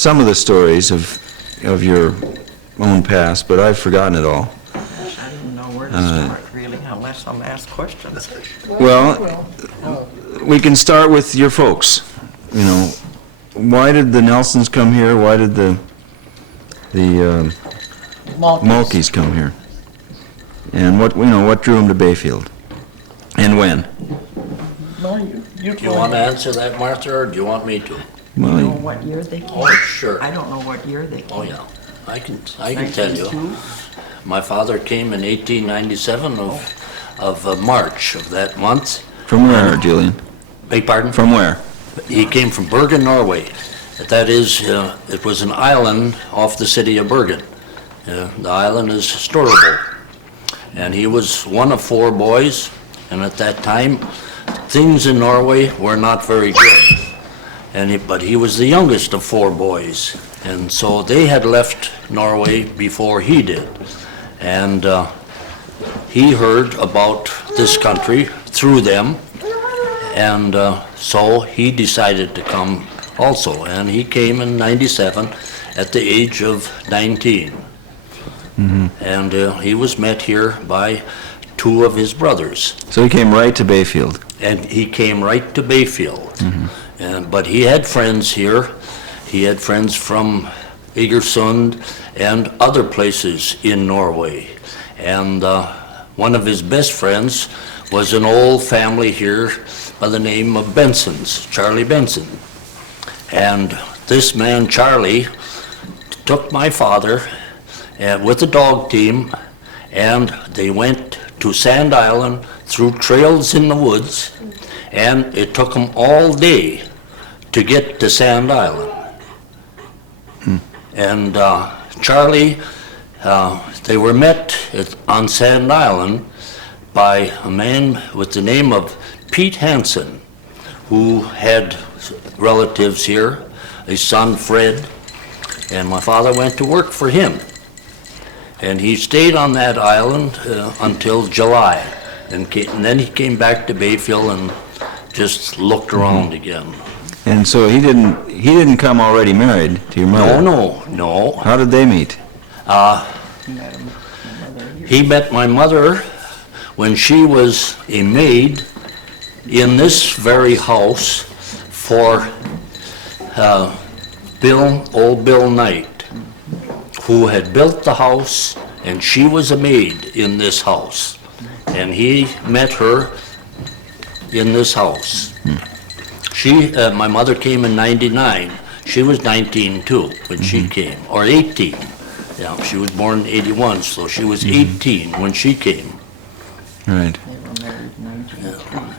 some of the stories of your own past, but I've forgotten it all. Gosh, I don't know where to start, really, unless I'm asked questions. Well, we can start with your folks. You know, why did the Nelsons come here? Why did the Mulkeys come here? And what drew them to Bayfield? And when? Do you want to answer that, Martha, or do you want me to? You know what year they came? Oh, sure. I don't know what year they came. Oh, yeah. I can tell you. 1902? My father came in 1897 of March of that month. From where, Julian? Beg pardon? From where? He came from Bergen, Norway. That is, it was an island off the city of Bergen. The island is storable. And he was one of 4 boys, and at that time, things in Norway were not very good. But he was the youngest of 4 boys, and so they had left Norway before he did. And he heard about this country through them, and so he decided to come also, and he came in 97 at the age of 19. Mm-hmm. And he was met here by 2 of his brothers. So he came right to Bayfield. And he came right to Bayfield. Mm-hmm. But he had friends here. He had friends from Egersund and other places in Norway. And one of his best friends was an old family here by the name of Benson's, Charlie Benson. And this man, Charlie, took my father with the dog team, and they went to Sand Island through trails in the woods, and it took them all day to get to Sand Island. And Charlie, they were met on Sand Island by a man with the name of Pete Hanson, who had relatives here, his son Fred, and my father went to work for him. And he stayed on that island until July, and then he came back to Bayfield and just looked around again. And so he didn't come already married to your mother? No. How did they meet? He met my mother when she was a maid in this very house for old Bill Knight, who had built the house, and she was a maid in this house. And he met her in this house. My mother came in 99. She was 19 too when she came, or 18. Yeah, she was born in 81, so she was 18 when she came. Right. They were married in 1903.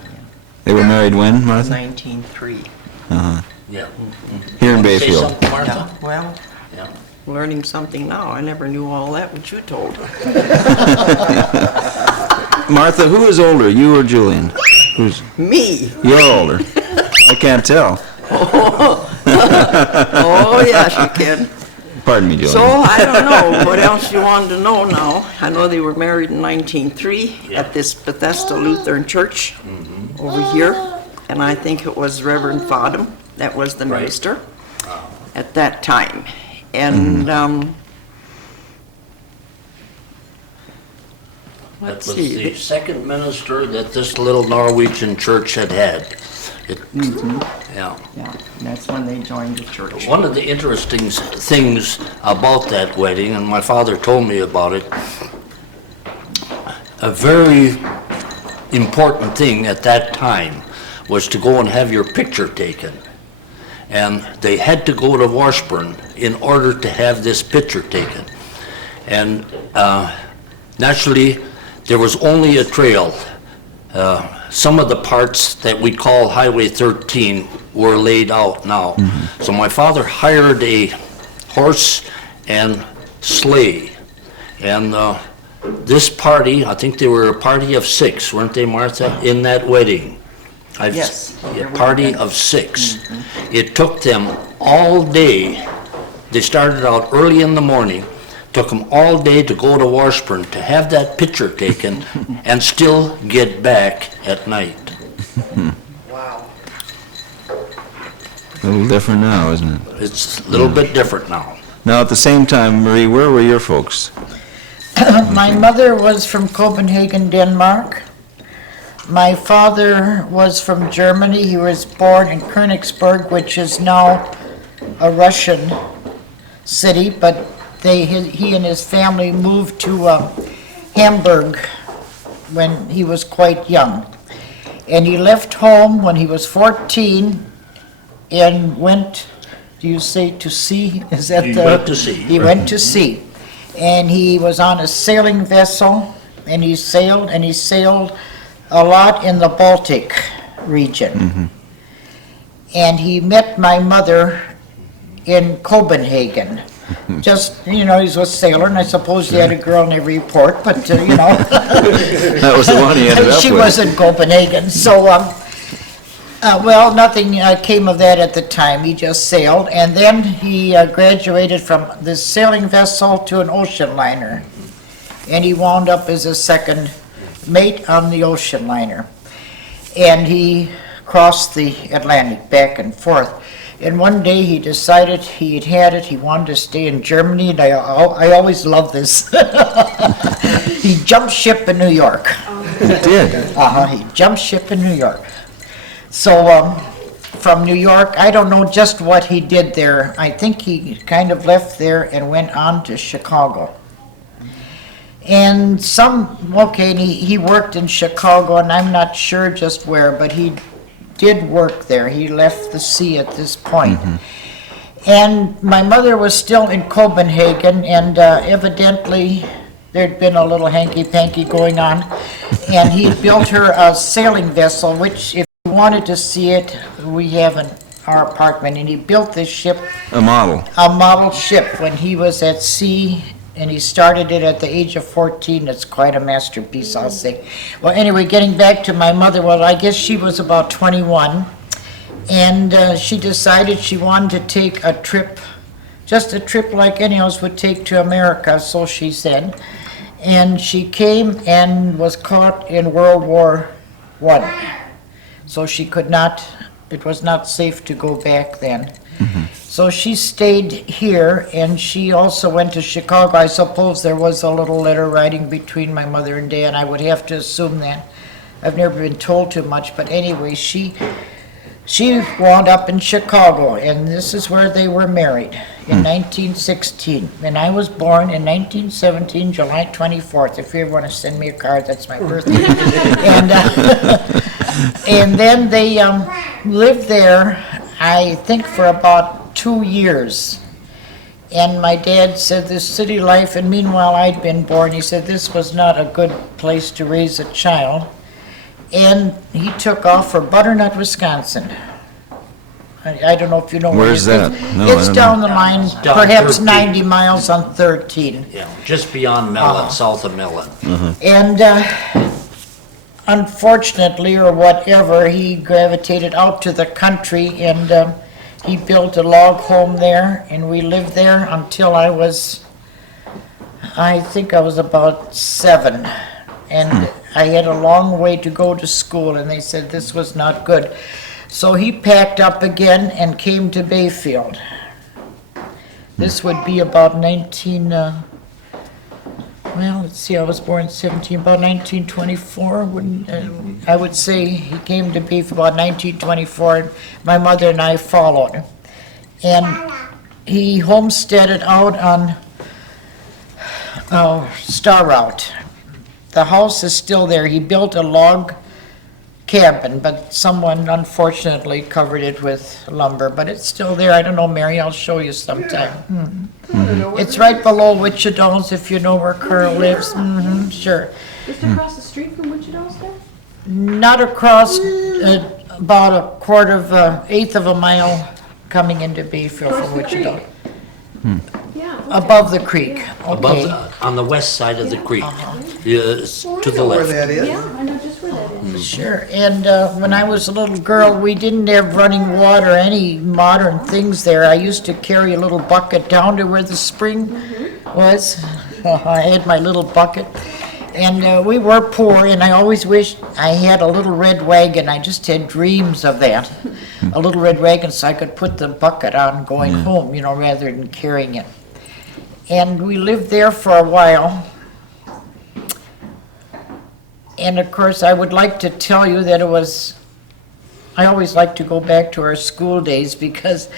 They were married when, Martha? 1903. Uh-huh. Yeah. Here in Say Bayfield. something, Martha? Yeah, well, Yeah. learning something now. I never knew all that, what you told. Martha, who is older, you or Julian? Who's? Me? You're older. I can't tell. Oh, yes, you can. Pardon me, Julian. So, I don't know what else you wanted to know now. I know they were married in 1903 at this Bethesda Lutheran Church over here. And I think it was Reverend Fodham that was the minister at that time. And, That let's was see. the second minister that this little Norwegian church had had. Yeah. Yeah, that's when they joined the church. One of the interesting things about that wedding, and my father told me about it, a very important thing at that time was to go and have your picture taken. And they had to go to Washburn in order to have this picture taken. And naturally, there was only a trail. Some of the parts that we call Highway 13 were laid out now. So my father hired a horse and sleigh. And this party, I think they were a party of 6, weren't they, Martha, in that wedding? Yes. A party of 6. It took them all day. They started out early in the morning, took them all day to go to Washburn to have that picture taken and still get back at night. Wow. A little different now, isn't it? It's a little bit different now. Now, at the same time, Marie, where were your folks? My mother was from Copenhagen, Denmark. My father was from Germany. He was born in Königsberg, which is now a Russian city, but he and his family moved to Hamburg when he was quite young. And he left home when he was 14 and went, do you say to sea? Is that He the? went to sea. He went to sea. And he was on a sailing vessel, and he sailed a lot in the Baltic region. And he met my mother in Copenhagen. Just, he was a sailor, and I suppose he had a girl in every port, but, That was the one he ended up she with. was in Copenhagen, so, well, nothing came of that at the time. He just sailed, and then he graduated from this sailing vessel to an ocean liner, and he wound up as a second mate on the ocean liner. And he crossed the Atlantic back and forth. And one day he decided he'd had it, he wanted to stay in Germany, and I always love this. He jumped ship in New York. He did. He jumped ship in New York. So, from New York, I don't know just what he did there. I think he kind of left there and went on to Chicago. And and he worked in Chicago, and I'm not sure just where, but he did work there. He left the sea at this point. And my mother was still in Copenhagen, and evidently there'd been a little hanky-panky going on. And he built her a sailing vessel, which if you wanted to see it, we have in our apartment. And he built this ship, A model. a model ship, when he was at sea, and he started it at the age of 14. It's quite a masterpiece, I'll say. Well, anyway, getting back to my mother, well, I guess she was about 21, and she decided she wanted to take a trip, just a trip like any else would take to America, so she said. And she came and was caught in World War I. So she could not, it was not safe to go back then. So she stayed here, and she also went to Chicago. I suppose there was a little letter writing between my mother and Dad. I would have to assume that. I've never been told too much, but anyway, she wound up in Chicago, and this is where they were married in 1916. And I was born in 1917, July 24th. If you ever want to send me a card, that's my birthday. And then they lived there, I think, for about 2 years. And my dad said this city life, and meanwhile I'd been born, he said this was not a good place to raise a child. And he took off for Butternut, Wisconsin. I don't know if you know where Where's it is. that? No, I It's don't down the line, down perhaps 13. 90 miles on 13. Yeah, just beyond Mellon, south of Mellon. And unfortunately, or whatever, he gravitated out to the country, and he built a log home there, and we lived there until I think I was about 7. And I had a long way to go to school, and they said this was not good. So he packed up again and came to Bayfield. This would be about let's see, I was born in 17, about 1924. I would say he came to Bayfield about 1924, and my mother and I followed. And he homesteaded out on Star Route. The house is still there. He built a log cabin, but someone unfortunately covered it with lumber, but it's still there. I don't know, Mary, I'll show you sometime. It's right below Wichita's, if you know where Carl lives. Sure. Just across the street from Wichita's there? Not across, about a eighth of a mile coming into Bayfield Across from the Wichita. Yeah. Above the creek, Above, okay. on the west side of the creek, yes, to the left. Yeah, I know just where that is. Sure, and when I was a little girl, we didn't have running water, any modern things there. I used to carry a little bucket down to where the spring was. I had my little bucket, And we were poor, and I always wished I had a little red wagon. I just had dreams of that. A little red wagon so I could put the bucket on going home, you know, rather than carrying it. And we lived there for a while. And of course, I would like to tell you that I always like to go back to our school days because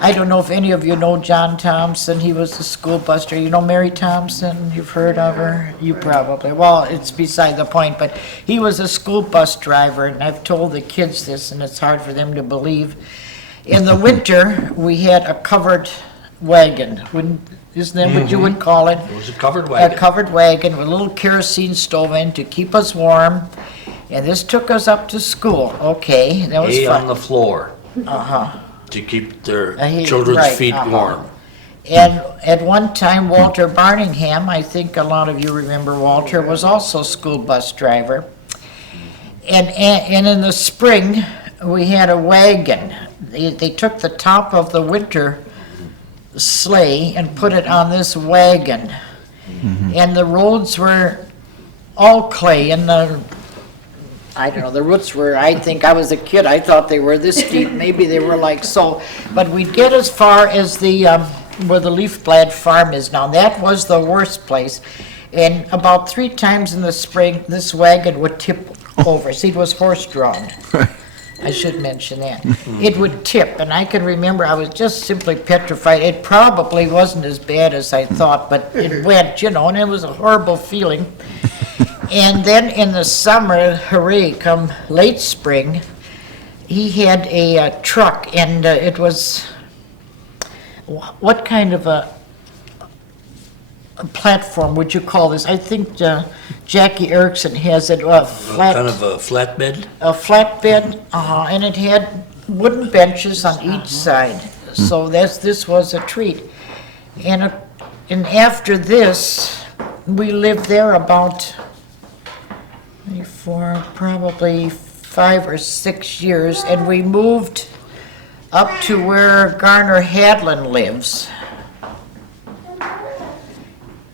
I don't know if any of you know John Thompson. He was a school bus driver. You know Mary Thompson? You've heard of her? You probably. Well, it's beside the point, but he was a school bus driver, and I've told the kids this, and it's hard for them to believe. In the winter, we had a covered wagon. Isn't that what you would call it? It was a covered wagon. A covered wagon with a little kerosene stove in to keep us warm. And this took us up to school. Okay, that was Hay fun. on the floor Uh-huh. to keep their Hay, children's right, feet warm. And at one time, Walter Barningham, I think a lot of you remember Walter, was also a school bus driver. And in the spring, we had a wagon. They took the top of the winter sleigh and put it on this wagon. And the roads were all clay, and I don't know, the roots were, I think, I was a kid, I thought they were this deep, maybe they were like so. But we'd get as far as where the Leafblad farm is now. That was the worst place. And about 3 times in the spring, this wagon would tip over. See, it was horse-drawn. I should mention that. It would tip, and I can remember I was just simply petrified. It probably wasn't as bad as I thought, but it went, you know, and it was a horrible feeling. And then in the summer, hooray, come late spring, he had a truck, and it was, what kind of a platform would you call this? I think Jackie Erickson has it, Kind of a flatbed? a flatbed, and it had wooden benches on each side. So this was a treat. And after this, we lived there about for probably 5 or 6 years, and we moved up to where Garner Hadlin lives.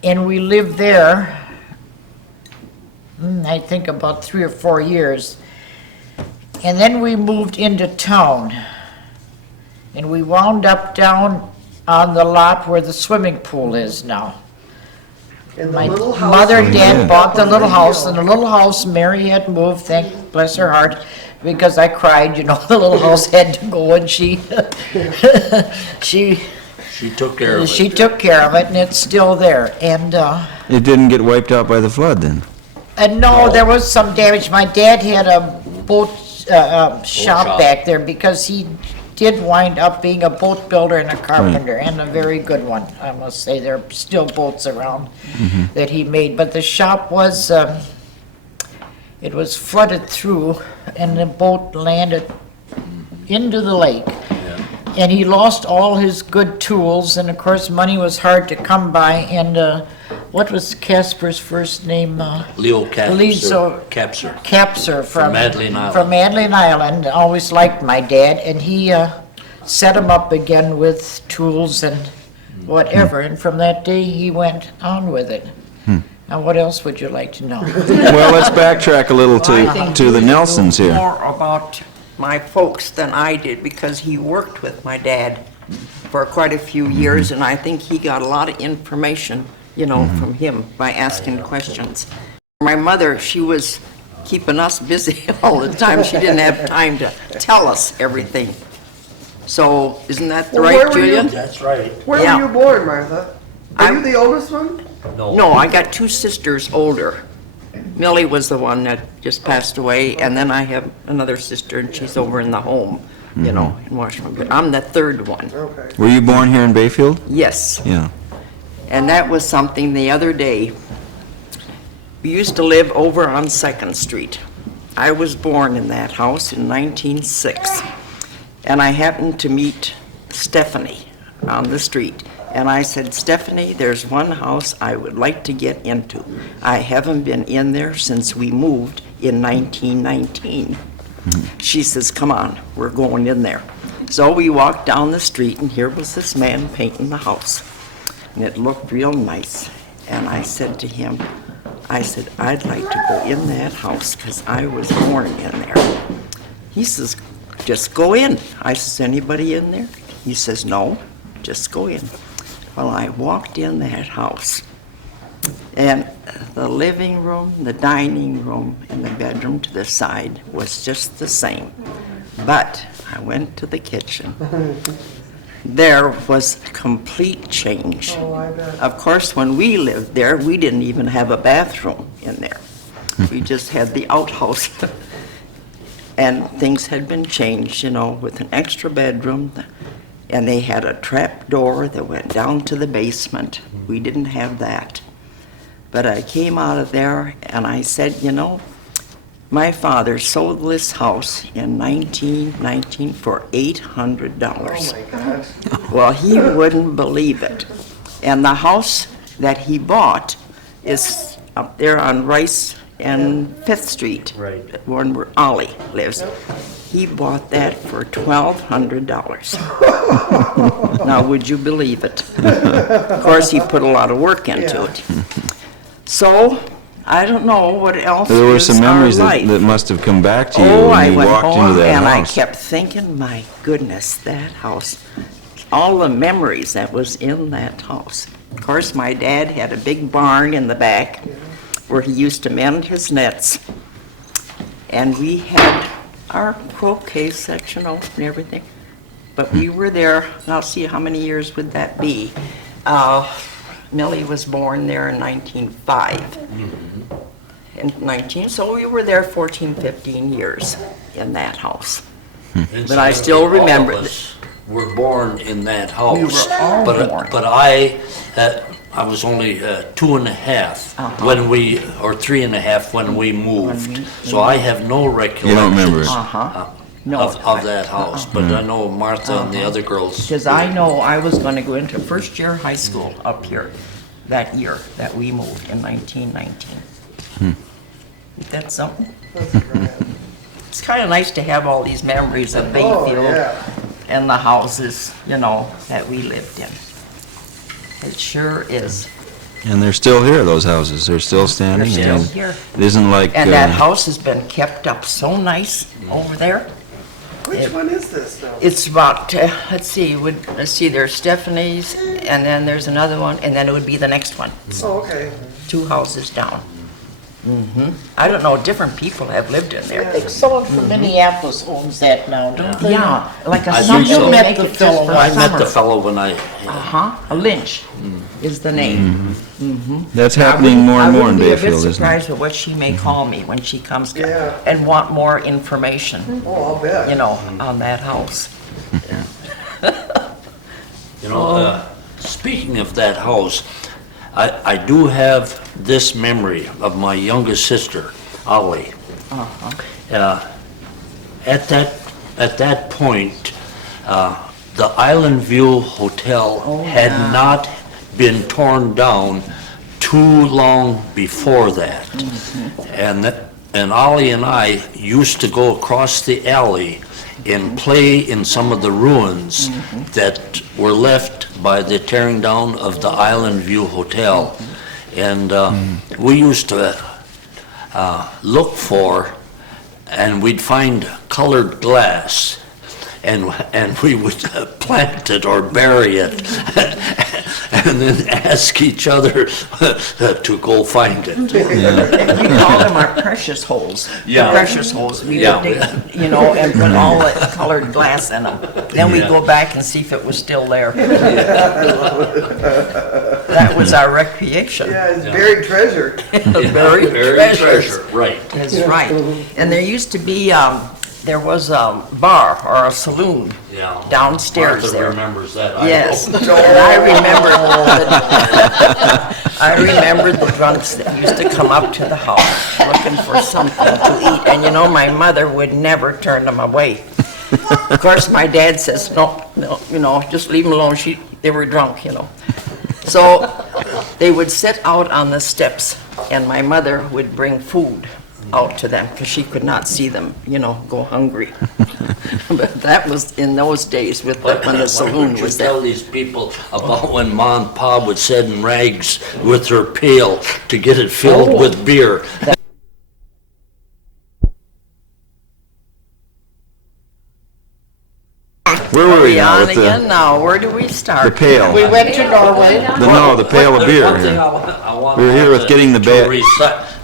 And we lived there, I think about 3 or 4 years. And then we moved into town. And we wound up down on the lot where the swimming pool is now. In the My little house. mother and Yeah. dad bought the Up on little the house, hill. and the little house, Mary had moved, thank, bless her heart, because I cried, you know, the little house had to go, and she She took care of it. she took care of it, and it's still there. And It didn't get wiped out by the flood then? no, there was some damage. My dad had a boat shop shop. back there because he did wind up being a boat builder and a carpenter, and a very good one, I must say. There are still boats around that he made, but the shop was, it was flooded through, and the boat landed into the lake. And he lost all his good tools, and of course, money was hard to come by, and what was Casper's first name? Leo Leo- Capser. Capser from Madeline Island. From Madeline Island, always liked my dad, and he set him up again with tools and whatever, and from that day, he went on with it. Now, what else would you like to know? Well, let's backtrack a little to the Nelsons here. More about my folks than I did, because he worked with my dad for quite a few years, and I think he got a lot of information, you know, from him by asking questions. My mother, she was keeping us busy all the time. She didn't have time to tell us everything. So, isn't that Well, right, where were you- Julian? That's right. Where Yeah. were you born, Martha? Are I'm- you the oldest one? No, I got 2 sisters older. Millie was the one that just passed away, and then I have another sister, and she's over in the home, you know, in Washington. But I'm the 3rd one. Okay. Were you born here in Bayfield? Yes. Yeah. And that was something the other day. We used to live over on 2nd Street. I was born in that house in 1906. And I happened to meet Stephanie on the street. And I said, Stephanie, there's one house I would like to get into. I haven't been in there since we moved in 1919. She says, come on, we're going in there. So we walked down the street, and here was this man painting the house. And it looked real nice. And I said to him, I said, I'd like to go in that house because I was born in there. He says, just go in. I says, anybody in there? He says, no, just go in. Well, I walked in that house, and the living room, the dining room, and the bedroom to the side was just the same. But I went to the kitchen. There was complete change. Oh, I bet. Of course, when we lived there, we didn't even have a bathroom in there. We just had the outhouse. And things had been changed, you know, with an extra bedroom. And they had a trap door that went down to the basement. We didn't have that. But I came out of there and I said, you know, my father sold this house in 1919 for $800. Oh, my gosh. Well, he wouldn't believe it. And the house that he bought is up there on Rice and Fifth Street. Right. One where Ollie lives. He bought that for $1,200. Now, would you believe it? Of course, he put a lot of work into Yeah. it. So, I don't know what else There were is some our memories that life. that must have come back to you Oh, I when you went walked home into that and I house. kept thinking, my goodness, that house, all the memories that was in that house. Of course, my dad had a big barn in the back where he used to mend his nets. And we had our croquet sectional and everything. But we were there, now see, how many years would that be? Millie was born there in 1905. In 19, so we were there 14, 15 years in that house. But I still remember All of us were born in that house. We were all born. But I was only 2.5 when we, or 3.5 when we moved. So I have no recollection. You don't remember it? No, Of that house, but I know Martha and the other girls. because I know I was going to go into first year high school up here that year that we moved in 1919. Isn't that something? That's great. It's kind of nice to have all these memories of Oh, Bayfield yeah. and the houses, you know, that we lived in. It sure is. And they're still here, those houses. They're still standing. They're still and here. It isn't like, And that house has been kept up so nice over there. Which one is this, though? It's about, let's see, there's Stephanie's, and then there's another one, and then it would be the next one, Oh, okay. 2 houses down. I don't know, different people have lived in there. I think someone from Minneapolis owns that now, don't they? Yeah, like a I summer, think so. they Met make the it just fellow. for I met the summer. fellow when I, A Lynch is the name. that's happening more and more in Bayfield, I wouldn't be a bit isn't it? surprised with what she may call me when she comes Yeah. and want more information, Oh, I'll bet. you know, on that house. speaking of that house, I do have this memory of my youngest sister, Ollie. At that point, the Island View Hotel had not been torn down too long before that. And Ollie and I used to go across the alley and play in some of the ruins that were left by the tearing down of the Island View Hotel. And we used to look for, and we'd find colored glass, and we would plant it or bury it, and then ask each other to go find it. We call them our precious holes. Yeah. The precious holes. We Yeah. would dig, you know, and put all the colored glass in them. Then we'd go back and see if it was still there. That was our recreation. Yeah, it's buried treasure. Buried treasures. Right. That's right. And there used to be, there was a bar or a saloon Yeah. downstairs Martha there. remembers that. I Yes, know. and I remember the drunks that used to come up to the house looking for something to eat, and you know, my mother would never turn them away. Of course, my dad says, no, you know, just leave them alone, they were drunk, you know. So they would sit out on the steps, and my mother would bring food out to them because she could not see them, go hungry. But that was in those days when the saloon Why would you was there. tell these people about when Ma and Pa would sit in rags with her pail to get it filled with beer? Where were we now On with again the now, where do we start? pail? We went to Norway. The pail of beer One thing here. I want We're here with getting the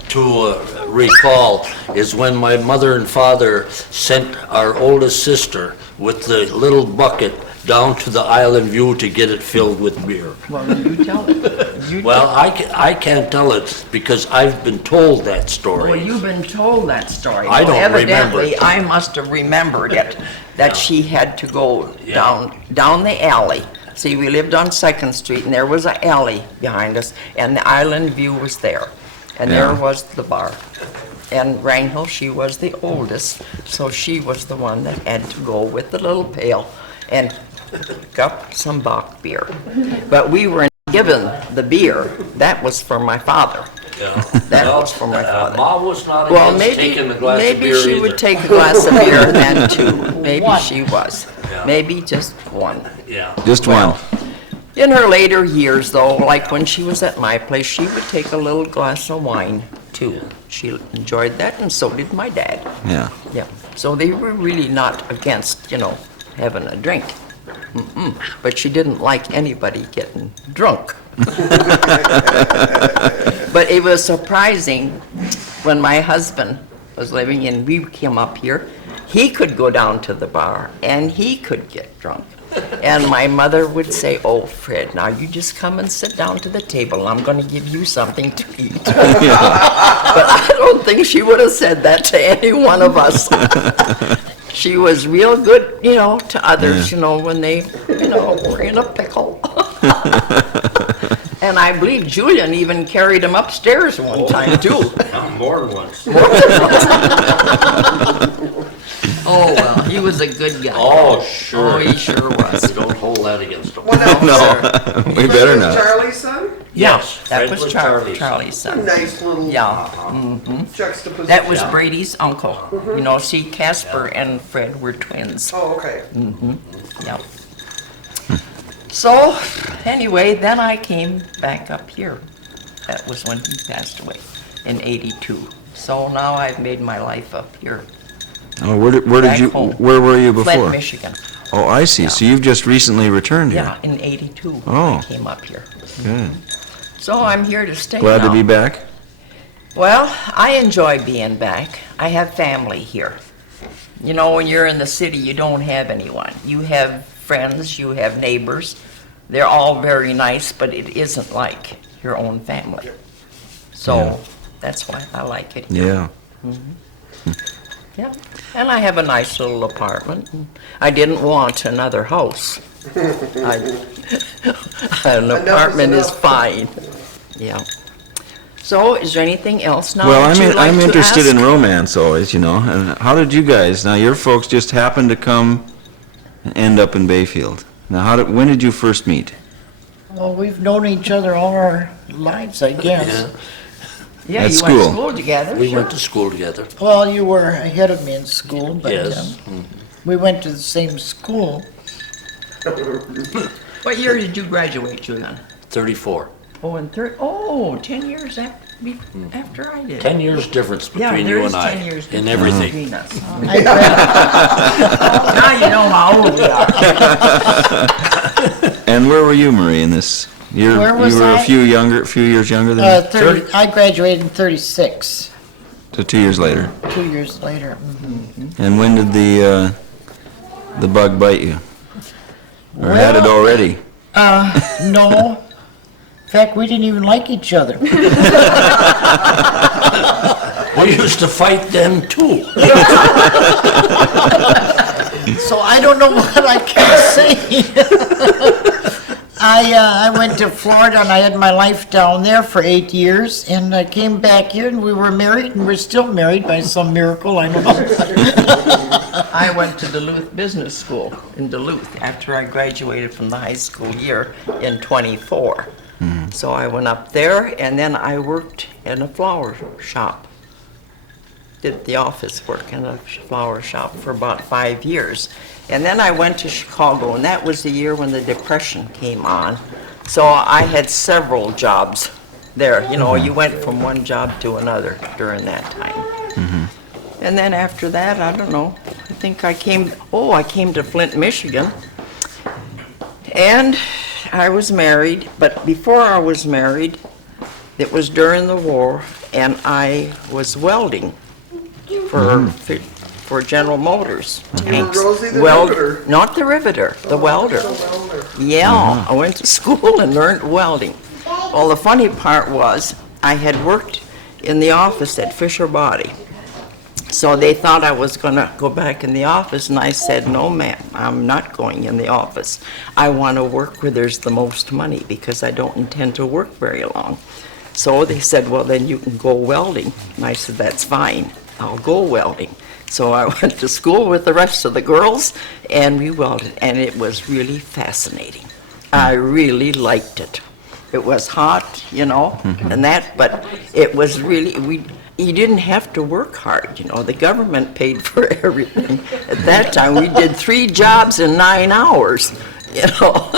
to recall is when my mother and father sent our oldest sister with the little bucket down to the Island View to get it filled with beer. Well, you tell it. Well, I can't tell it because I've been told that Well, story. you've been told that story. I don't Well, remember. Evidently, I must have remembered it, that she had to go down the alley. See, we lived on Second Street, and there was an alley behind us, and the Island View was there. And there Yeah. was the bar. And Rangel, she was the oldest, so she was the one that had to go with the little pail and pick up some Bach beer. But we were given the beer, that was for my father. Yeah. That Well, was for my father. Ma was not Well, against taking a glass of maybe beer she either. would take a glass of beer then too. Maybe One. she was. Yeah. Maybe just one. Yeah. Just one. In her later years, though, like when she was at my place, she would take a little glass of wine too. She enjoyed that, and so did my dad. Yeah. Yeah. So they were really not against, having a drink. Mm-mm. But she didn't like anybody getting drunk. But it was surprising when my husband was living and we came up here, he could go down to the bar and he could get drunk. And my mother would say, "Oh, Fred, now you just come and sit down to the table. I'm going to give you something to eat." But I don't think she would have said that to any one of us. She was real good, to others, when they, were in a pickle. And I believe Julian even carried him upstairs one time, too. More than once. Oh, well, he was a good guy. Oh, sure. Oh, he sure was. Don't hold that against him. What else? No, we better Was not. Charlie's son? Yes, That Fred was Charlie's. Charlie's son. Nice little Yeah. juxtaposition. That was Brady's uncle. See, Casper and Fred were twins. Oh, okay. Yep. So, anyway, then I came back up here. That was when he passed away in '82. So now I've made my life up here, Oh, where did Back you, home. where were you Flint, before? Michigan. Oh, I see. So you've just recently returned here? Yeah, in '82 Oh. I came up here. Good. So I'm here to stay Glad to now. be back? Well, I enjoy being back. I have family here. When you're in the city, you don't have anyone. You have friends, you have neighbors. They're all very nice, but it isn't like your own family. So Yeah. that's why I like it here. Yeah. Yeah. And I have a nice little apartment. I didn't want another house. An apartment is enough. fine. Yeah. So is there anything else now Well, that you'd like I'm to interested ask? in romance always, and how did you guys, now your folks just happened to come and end up in Bayfield. Now, when did you first meet? Well, we've known each other all our lives, I guess. Yeah, At you went school. to school together. We sure. went to school together. Well, you were ahead of me in school, but Yes. we went to the same school. What year did you graduate, Julian? 34. Oh, 10 years after I did. 10 years difference Yeah, between there you is and I 10 years in difference everything. between us. I grad- Now you know how old we are. And where were you, Marie, in this? You Where was were I? a few years younger than me? 30, I graduated in 36, So 2 years later. 2 years later. And when did the bug bite you? Or had it Well, already? No. In fact, we didn't even like each other. We used to fight then too. So I don't know what I can say. I went to Florida and I had my life down there for 8 years, and I came back here and we were married, and we're still married by some miracle, I don't know. I went to Duluth Business School in Duluth after I graduated from the high school year in '24. So I went up there, and then I worked in a flower shop. did the office work in a flower shop for about 5 years. And then I went to Chicago, and that was the year when the Depression came on. So I had several jobs there. You know, you went from one job to another during that time. And then after that, I don't know, I think I came to Flint, Michigan. And I was married, but before I was married, it was during the war, and I was welding for General Motors. You were Rosie the riveter. Not the riveter, the welder. Yeah, I went to school and learned welding. Well, the funny part was, I had worked in the office at Fisher Body. So they thought I was going to go back in the office, and I said, no, ma'am, I'm not going in the office. I want to work where there's the most money, because I don't intend to work very long. So they said, well, then you can go welding. And I said, that's fine, I'll go welding. So I went to school with the rest of the girls, and we welded, and it was really fascinating. I really liked it. It was hot, you know, and that, but it was really, you didn't have to work hard, you know. The government paid for everything. At that time, we did 3 jobs in 9 hours, you know.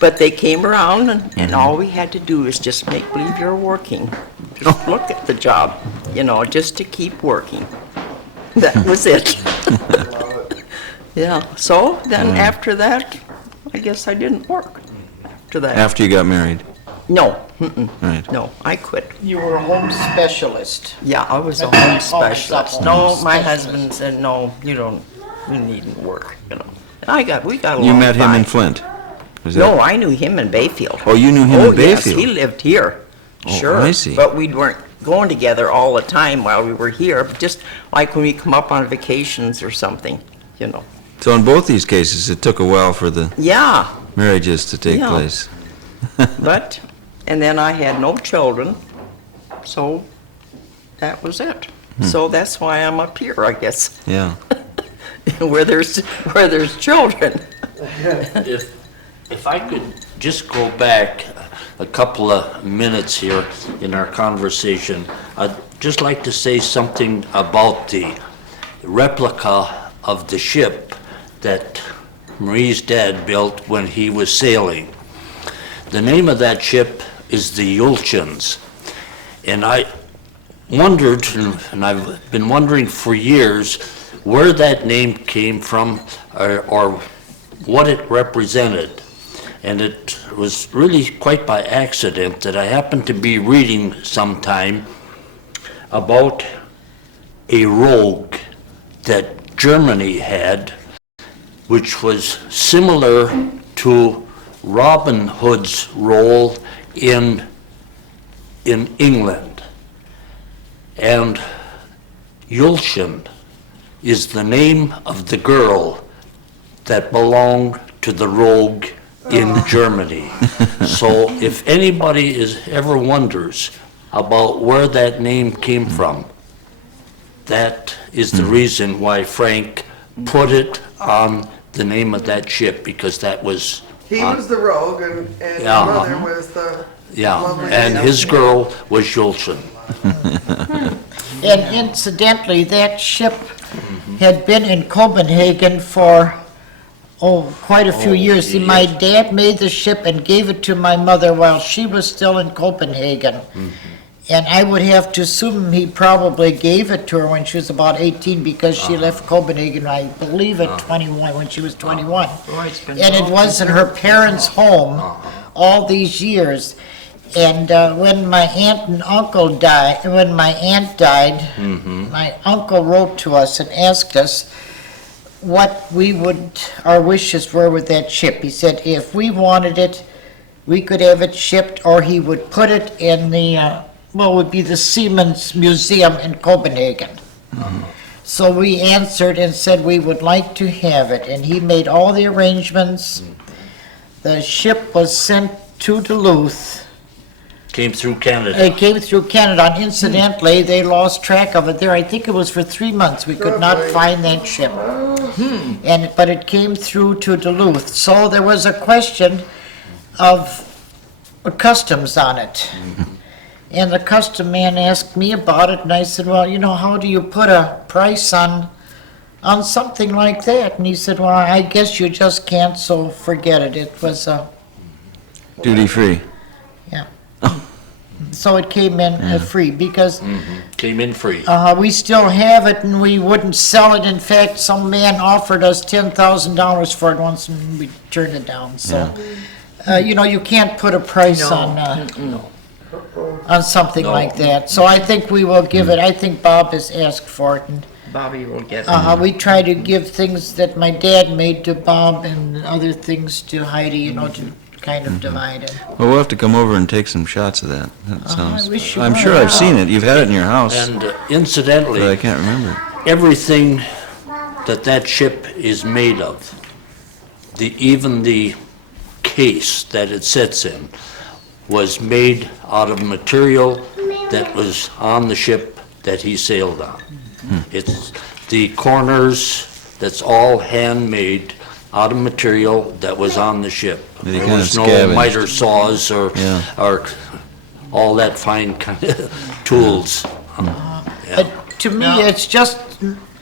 But they came around, and all we had to do is just make believe you're working. Just look at the job, you know, just to keep working. That was it. Yeah, so then after that, I guess I didn't work after that. After you got married? No, Right. no, I quit. You were a home specialist. Yeah, I was a But they home call themselves specialist. home No, my specialists. husband said, no, you needn't work, you know. And we got along You met him in fine. Flint? Was No, that- I knew him in Bayfield. Oh, you knew him in Bayfield? Oh, yes, he lived here. Oh, Sure. I see. But we weren't going together all the time while we were here, but just like when we come up on vacations or something, you know. So in both these cases, it took a while for the Yeah, marriages to take Yeah. place. but, and then I had no children, so that was it. So that's why I'm up here, I guess, Yeah. where there's children. If I could just go back a couple of minutes here in our conversation, I'd just like to say something about the replica of the ship that Marie's dad built when he was sailing. The name of that ship is the Julians. And I wondered, and I've been wondering for years, where that name came from or what it represented. And it was really quite by accident that I happened to be reading sometime about a rogue that Germany had, which was similar to Robin Hood's role in England. And Julian is the name of the girl that belonged to the rogue in Germany. So if anybody ever wonders about where that name came from, that is the reason why Frank put it on the name of that ship, because that was He was the rogue, and Yeah. your mother was the yeah, lovely and lady. his girl was Julian. And incidentally, that ship had been in Copenhagen for, quite a few years. See, my dad made the ship and gave it to my mother while she was still in Copenhagen. And I would have to assume he probably gave it to her when she was about 18, because she left Copenhagen, I believe, at 21, when she was 21. And it was in her parents' home all these years. And when my aunt and uncle died, when my aunt died, my uncle wrote to us and asked us what our wishes were with that ship. He said if we wanted it, we could have it shipped, or he would put it in the, would be the Siemens Museum in Copenhagen. So we answered and said we would like to have it, and he made all the arrangements. The ship was sent to Duluth. Came through Canada. It came through Canada, and incidentally, they lost track of it there. I think it was for 3 months. We could not find that ship. But it came through to Duluth. So there was a question of customs on it. And the custom man asked me about it, and I said, well, how do you put a price on something like that? And he said, well, I guess you just can't, so forget it. It was, Duty-free. yeah. So it came in free, because Came in free. we still have it, and we wouldn't sell it. In fact, some man offered us $10,000 for it once, and we turned it down, so. You can't put a price on something No. like that. So I think we will give it, I think Bob has asked for it, and Bobby will get it. we try to give things that my dad made to Bob and other things to Heidi, to kind of divide it. Well, we'll have to come over and take some shots of that. That sounds, I wish you I'm would. sure I've seen it. You've had it in your house, And but I incidentally, can't remember. everything that ship is made of, even the case that it sits in, was made out of material that was on the ship that he sailed on. It's the corners, that's all handmade out of material that was on the ship. Did he There kind was of no scavenge? miter saws or all that fine kind of tools. But to me, it's just,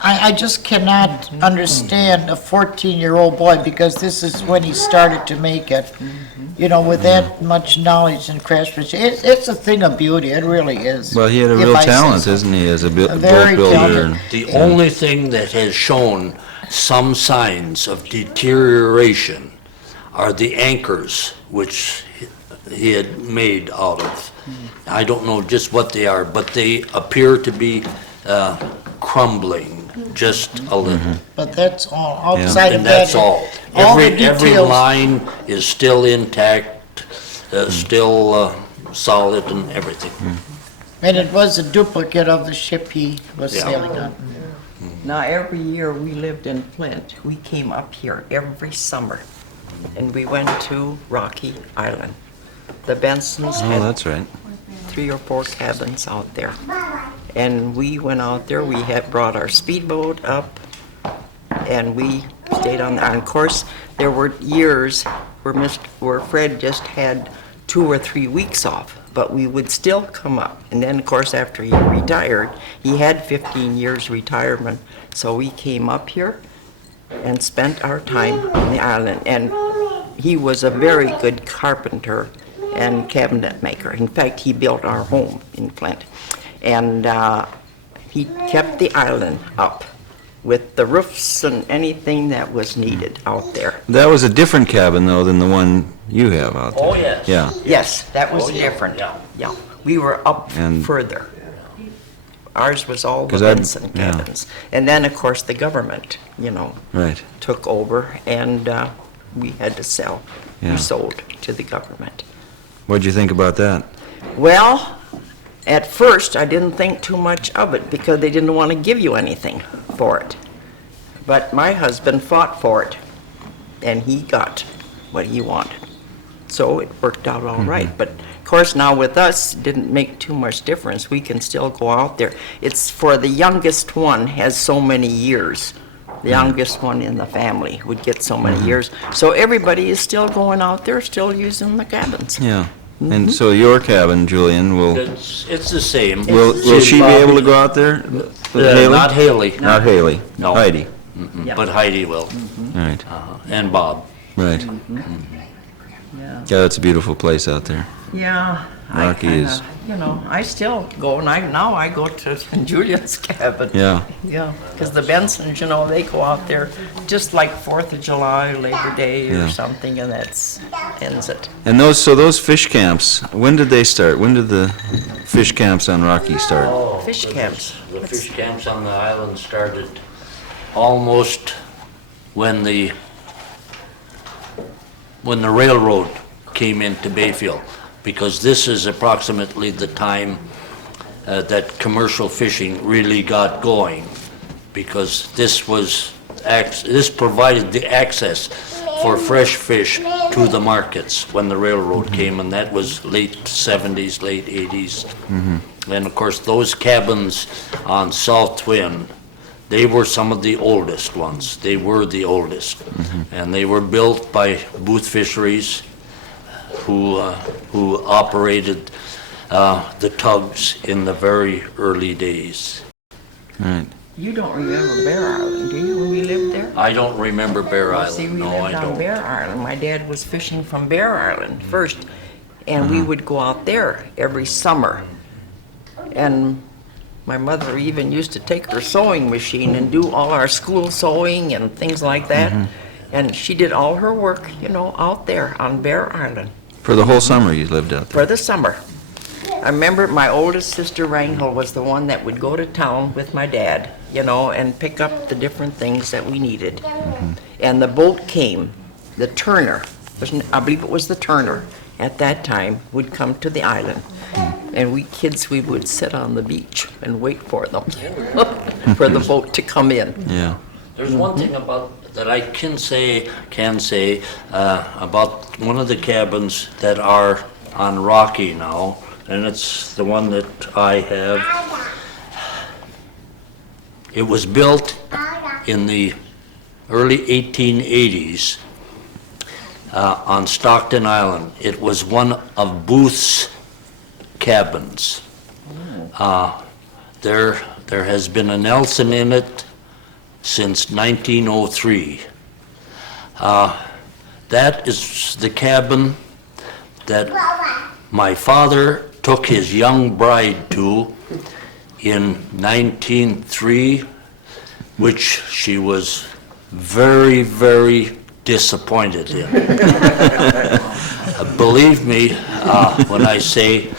I just cannot understand a 14-year-old boy, because this is when he started to make it, with that much knowledge and craftsmanship. It's a thing of beauty, it really is. Well, he had a if real I say talent, so. isn't he, as a boat very builder? talented. and- The only thing that has shown some signs of deterioration are the anchors, which he had made out of. I don't know just what they are, but they appear to be crumbling just a little. But that's all, outside of And that. that's all. All the Every details. line is still intact, still solid and everything. And it was a duplicate of the ship he was Yeah. sailing on. Now, every year we lived in Flint, we came up here every summer, and we went to Rocky Island. The Bensons Oh, had that's right. 3 or 4 cabins out there. And we went out there, we had brought our speedboat up, and we stayed on the island. Of course, there were years where Fred just had 2 or 3 weeks off, but we would still come up. And then, of course, after he retired, he had 15 years retirement, so we came up here and spent our time on the island. And he was a very good carpenter and cabinet maker. In fact, he built our home in Flint. And he kept the island up with the roofs and anything that was needed out there. That was a different cabin, though, than the one you have out there. Oh, yes. Yeah. Yes, that was Oh, yeah, different. yeah. Yeah, we were up And- further. Ours was all the 'Cause I'd- Benson yeah. cabins. And then, of course, the government, Right. took over, and we had to sell. Yeah. We sold to the government. What'd you think about that? Well, at first, I didn't think too much of it because they didn't want to give you anything for it. But my husband fought for it, and he got what he wanted. So it worked out all right. But of course, now with us, it didn't make too much difference. We can still go out there. It's for the youngest one has so many years. The youngest one in the family would get so many years. So everybody is still going out there, still using the cabins. Yeah. And so your cabin, Julian, will It's the same. will she be able to go out there? Haley? Not Haley. Not Haley. No. Heidi. Yeah. But Heidi will, All right. and Bob. Right. Yeah. Yeah, that's a beautiful place out there. Yeah, Rocky is- I still go, and now I go to Julian's cabin. Yeah. Yeah, because the Bensons, they go out there just like 4th of July, Labor Day Yeah. or something, and that's ends it. And those fish camps, when did they start? When did the fish camps on Rocky start? Fish camps. The fish camps on the island started almost when the railroad came into Bayfield, because this is approximately the time that commercial fishing really got going, because this provided the access for fresh fish to the markets when the railroad came, and that was late 70s, late 80s. And of course, those cabins on South Twin, they were some of the oldest ones. They were the oldest. And they were built by Booth Fisheries, who operated the tugs in the very early days. Right. You don't remember Bear Island, do you, when we lived there? I don't remember Bear See, Island, we no, I lived on don't. Bear Island. My dad was fishing from Bear Island first, and we would go out there every summer. And my mother even used to take her sewing machine and do all our school sewing and things like that. And she did all her work, out there on Bear Island For the whole summer you lived out there? for the summer. I remember my oldest sister Rangel was the one that would go to town with my dad, and pick up the different things that we needed. And the boat came, the Turner, I believe it was the Turner, at that time, would come to the island. And we kids, we would sit on the beach and wait for them, for the boat to come in. Yeah. There's one thing that I can say about one of the cabins that are on Rocky now, and it's the one that I have. It was built in the early 1880s on Stockton Island. It was one of Booth's cabins. There has been a Nelson in it since 1903. That is the cabin that my father took his young bride to in 1903, which she was very, very disappointed in. Believe me when I say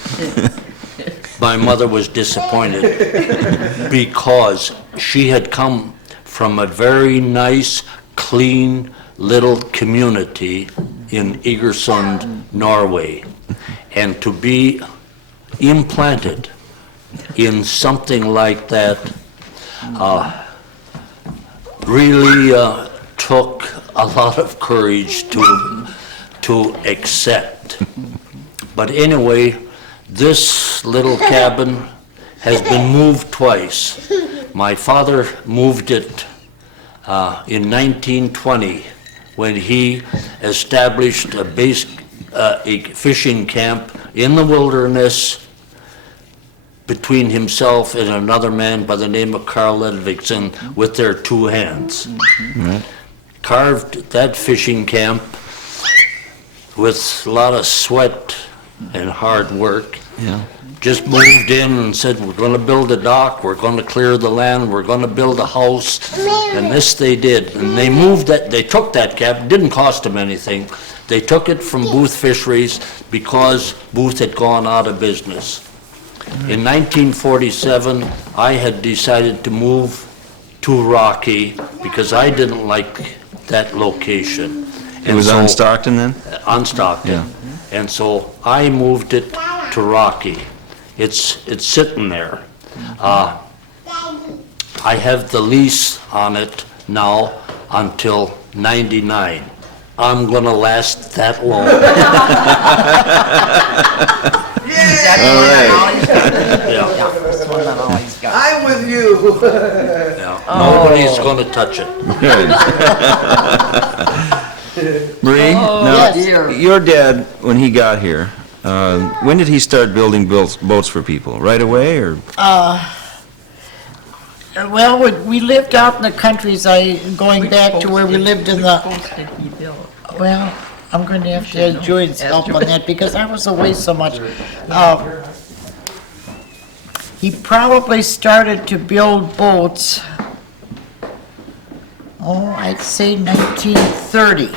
my mother was disappointed because she had come from a very nice, clean little community in Egersund, Norway, and to be implanted in something like that really took a lot of courage to accept. But anyway, this little cabin has been moved twice. My father moved it in 1920 when he established a fishing camp in the wilderness between himself and another man by the name of Carl Ludvigsen with their two hands. Carved that fishing camp with a lot of sweat and hard work. Yeah. Just moved in and said, we're going to build a dock, we're going to clear the land, we're going to build a house, and this they did. And they moved that, they took that cabin, didn't cost them anything. They took it from Booth Fisheries because Booth had gone out of business. In 1947, I had decided to move to Rocky because I didn't like that location. It was on Stockton then? On Stockton. Yeah. And so I moved it to Rocky. It's sitting there. I have the lease on it now until 99. I'm gonna last that long. Yeah, That's one that always got. I'm with you. yeah. Nobody's gonna touch it. Marie, now, yes. your dad, when he got here, when did he start building boats for people? Right away, or? Well, we lived out in the countries, going back to where we lived in the, well, I'm going to have to have Julian's help on that because I was away so much. He probably started to build boats, I'd say 1930.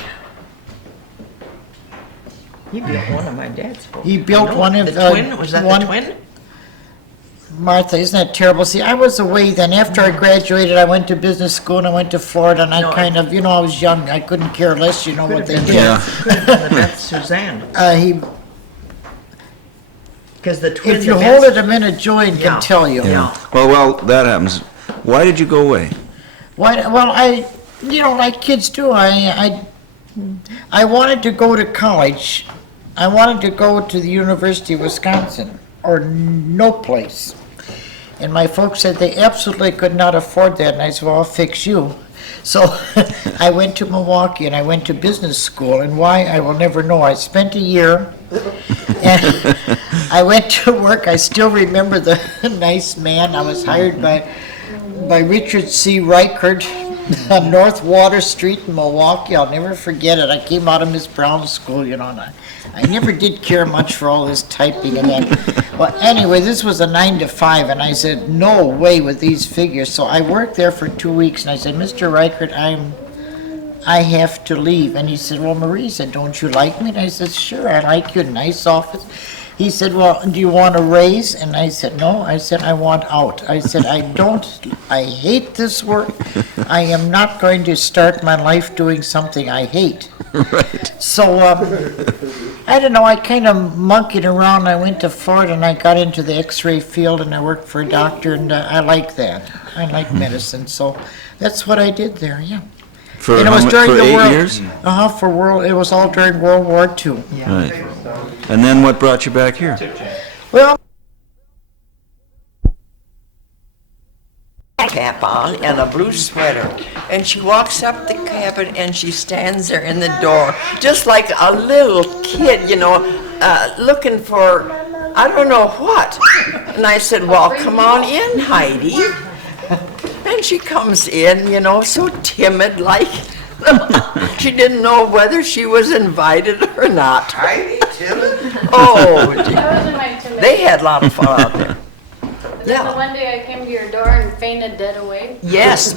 He built one of my dad's boats. He built one of the twin. Was that one- the twin? Martha, isn't that terrible? See, I was away then. After I graduated, I went to business school and I went to Florida and I No, kind of, I was young. I couldn't care less, what they did. Yeah. That's Suzanne. Because the twin. If you the hold Benson- it a minute, Julian Yeah. can tell you. Yeah. Well, that happens. Why did you go away? Well, like kids do, I wanted to go to college. I wanted to go to the University of Wisconsin, or no place. And my folks said they absolutely could not afford that, and I said, well, I'll fix you. So I went to Milwaukee and I went to business school, and why, I will never know. I spent a year, and I went to work. I still remember the nice man. I was hired by Richard C. Reichert on North Water Street in Milwaukee. I'll never forget it. I came out of Miss Brown's school, and I never did care much for all this typing and that. Well, anyway, this was a 9 to 5, and I said, no way with these figures. So I worked there for 2 weeks, and I said, Mr. Reichert, I have to leave. And he said, well, Marie said, don't you like me? And I said, sure, I like you, nice office. He said, well, do you want a raise? And I said, no. I said, I want out. I said, I hate this work. I am not going to start my life doing something I hate. Right. So, I don't know, I kind of monkeyed around. I went to Florida and I got into the x-ray field and I worked for a doctor, and I like that. I like medicine, so that's what I did there, yeah. For And it was during for the 8 world- years? It was all during World War II. Right. And then what brought you back here? Well, Cap on and a blue sweater, and she walks up the cabin and she stands there in the door, just like a little kid, looking for, I don't know what. And I said, well, come on in, Heidi. And she comes in, so timid, like she didn't know whether she was invited or not. Heidi, timid? Oh, That wasn't my timid. they had a lot of fun out there. Then yeah. the one day I came to your door and fainted dead away. Yes,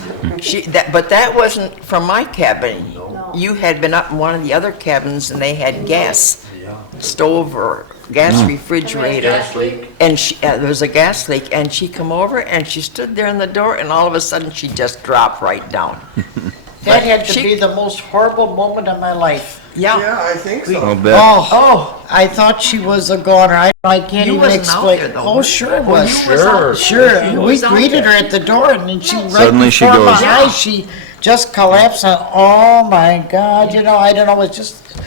but that wasn't from my cabin. No. You had been up in one of the other cabins and they had gas stove or gas refrigerator. Gas leak. And there was a gas leak, and she come over and she stood there in the door, and all of a sudden she just dropped right down. that had to She- be the most horrible moment of my life. Yeah, I think so. I'll bet. Oh, I thought she was a goner. I can't You even wasn't out explain. there, though. Oh, sure it was. you was out there. Sure, You we was out greeted her there. at the door, and then she, right Suddenly she before my goes- eyes, she just collapsed, and, oh my God, I don't know,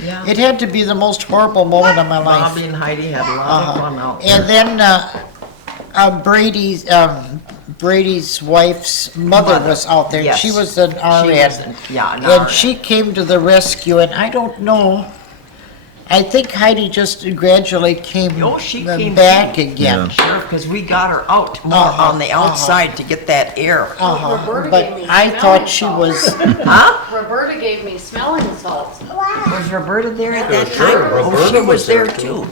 Yeah. it had to be the most horrible moment of my life. Bobby and Heidi had a lot of fun out there. And then, Brady's wife's mother was out there. Yes. She was an She RN. was an And RN. she came to the rescue, and I don't know, I think Heidi just gradually came Oh, she came back in. again. Sure, because we got her out more Uh-huh, on the outside to get that air. Roberta But gave me I smelling thought she salts. was, Huh? Roberta gave me smelling salts. Was Roberta there at that Sure, time? Oh, Roberta she was was there there, too.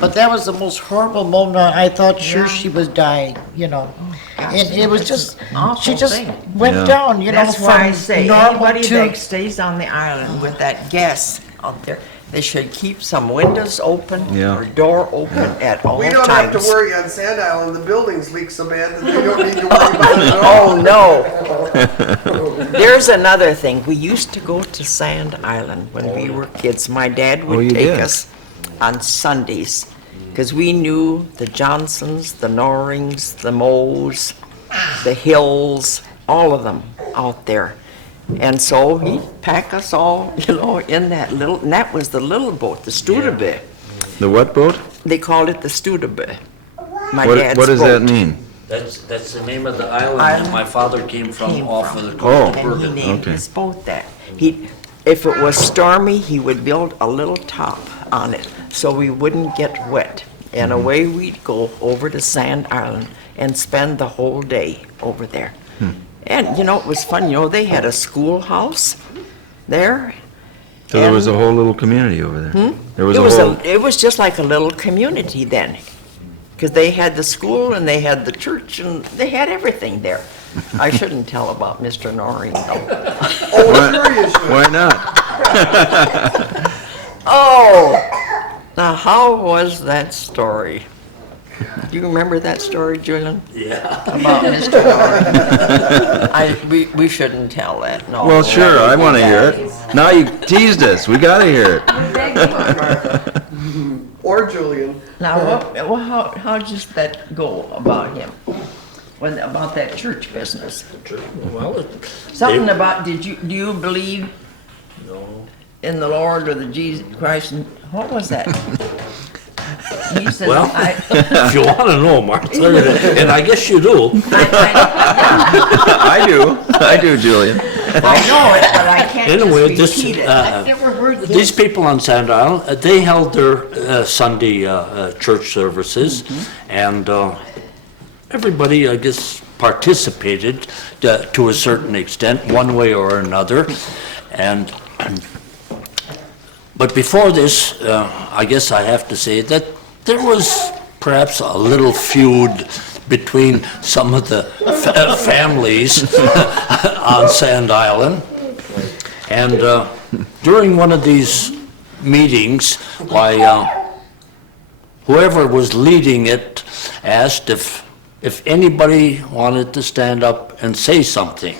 but that was the most horrible moment. I thought sure she was dying, And it was just, Awful she just thing. went Yeah. down, That's why I from say, normal anybody to. that stays on the island with that gas out there, they should keep some windows open Yeah. or door open at all We don't have times. to worry on Sand Island, the buildings leak so bad that they don't need to worry about it at all. Oh, no. There's another thing. We used to go to Sand Island when we were kids. My dad Oh, would you take did? us on Sundays because we knew the Johnsons, the Norrings, the Moes, the Hills, all of them out there. And so he'd pack us all, in that little, and that was the little boat, the Studebaker. The what boat? They called it the Studebaker. My What dad's what does that boat. mean? That's the name of the island that my father came from Came off from. of the Oh. coast of And he Bergen. named Okay. his boat that. If it was stormy, he would build a little top on it so we wouldn't get wet. And away we'd go over to Sand Island and spend the whole day over there. And, it was fun, they had a schoolhouse there. So there was a and whole little community over there? There was It a was whole, it was just like a little community then. Because they had the school and they had the church and they had everything there. I shouldn't tell about Mr. Norring though. Oh, sure you should. why not? Oh, now how was that story? Do you remember that story, Julian? Yeah. About Mr. Norring? We shouldn't tell that, no. Well, sure, I want to hear it. Now you teased us, we got to hear it. Or Julian. Now, how does that go about him? About that church business? Well, Something about, do you believe no. in the Lord or the Jesus Christ? And what was that? He said, Well, if you want to know, Martha, and I guess you do, I do, Julian. I know it, but I can't Anyway, just this, repeat it. Never heard these people on Sand Island, they held their Sunday church services, and everybody, I guess, participated to a certain extent, one way or another. And but before this, I guess I have to say that there was perhaps a little feud between some of the families on Sand Island. And during one of these meetings, whoever was leading it asked if anybody wanted to stand up and say something.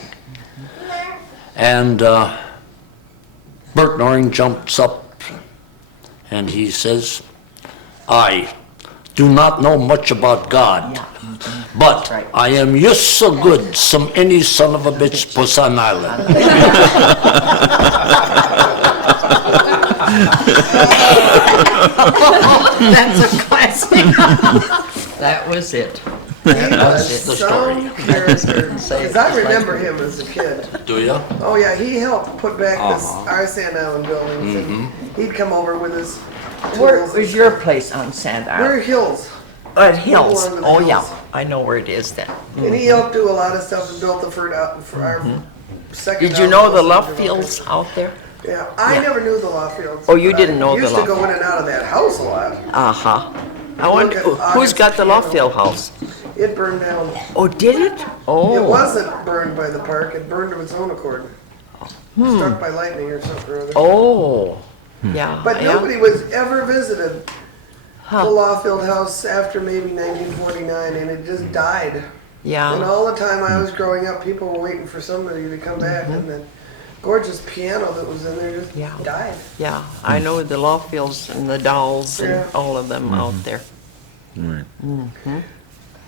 And Bert Noring jumps up and he says, "I do not know much about God, but I am just so good some any son of a bitch på Sun Island." That's a classic. That was it. He That's was the some character, because I remember him as a kid. Do you? Oh yeah, he helped put back our Sand Island buildings, and he'd come over with his Where tools. was your place on Sand Island? We're Hills, At Hills. along the Oh, yeah. hills. I know where it is then. and he helped do a lot of stuff and built the for our second. Did you know the outhouse love and fields out there? Yeah, I never knew the Lawfields. Oh, you but didn't know I the used to Lawfields. go in and out of that house a lot. Uh-huh. I wonder, Look at who's August got the piano. Lovefield house? It burned down. Oh, did it? It Oh, wasn't burned by the park, it burned of its own accord. Struck by lightning or something or other. oh, yeah. But yeah. nobody was ever visited the Huh. Lawfield house after maybe 1949, and it just died. And Yeah, all the time I was growing up, people were waiting for somebody to come back, and the gorgeous piano that was in there just Yeah. died. yeah. I know the Lovefields and the Dolls and Yeah. all of them out there. Right.